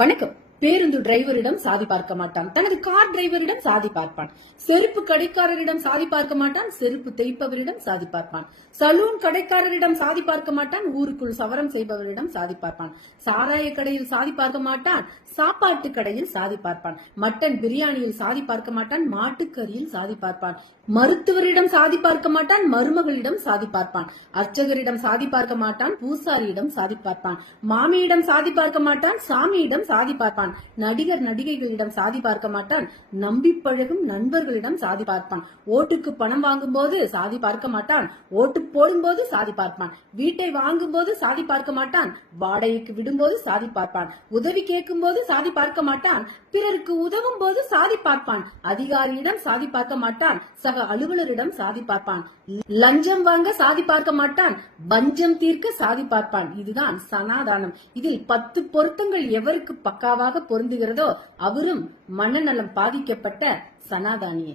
வணக்கம். பேருந்து டிரைவரிடம் சாதி பார்க்க மாட்டான், தனது கார் டிரைவரிடம் சாதி பார்ப்பான். செருப்பு கடைக்காரரிடம் சாதி பார்க்க மாட்டான், செருப்பு தேய்ப்பவரிடம் சாதி பார்ப்பான். சலூன் கடைக்காரரிடம் சாதி பார்க்க மாட்டான், ஊருக்குள் சவரம் செய்பவரிடம் சாதி பார்ப்பான். சாராய கடையில் சாதி பார்க்க மாட்டான், சாப்பாட்டு கடையில் சாதி பார்ப்பான். மட்டன் பிரியாணியில் சாதி பார்க்க மாட்டான், மாட்டுக்கறியில் சாதி பார்ப்பான். மருத்துவரிடம் சாதி பார்க்க மாட்டான், மருமகளிடம் சாதி பார்ப்பான். அர்ச்சகரிடம் சாதி பார்க்க மாட்டான், பூசாரியிடம் சாதி பார்ப்பான். மாமியிடம் சாதி பார்க்க மாட்டான், சாமியிடம் சாதி பார்ப்பான். நடிகர் நடிகைகளிடம் சாதி பார்க்க மாட்டான், நம்பி பழகும் நண்பர்களிடம் சாதி பார்ப்பான். ஓட்டுக்கு பணம் வாங்கும் போது சாதி பார்க்க மாட்டான், ஓட்டு போடும் போது சாதி பார்ப்பான். வீட்டை வாங்கும் போது சாதி பார்க்க மாட்டான், வாடகைக்கு விடும்போது சாதி பார்ப்பான். உதவி கேட்கும் போது சாதி பார்க்க மாட்டான், பிறருக்கு உதவும் போது சாதி பார்ப்பான். அதிகாரியிடம் சாதி பார்க்க மாட்டான், சக அலுவலரிடம் சாதி பார்ப்பான். லஞ்சம் வாங்க சாதி பார்க்க மாட்டான், பஞ்சம் தீர்க்க சாதி பார்ப்பான். இதுதான் சனாதானம். இதில் 10 பொருத்தங்கள் எவருக்கு பக்காவாக பொருந்துகிறதோ அவரும் மனநலம் பாதிக்கப்பட்ட சனாதானியே.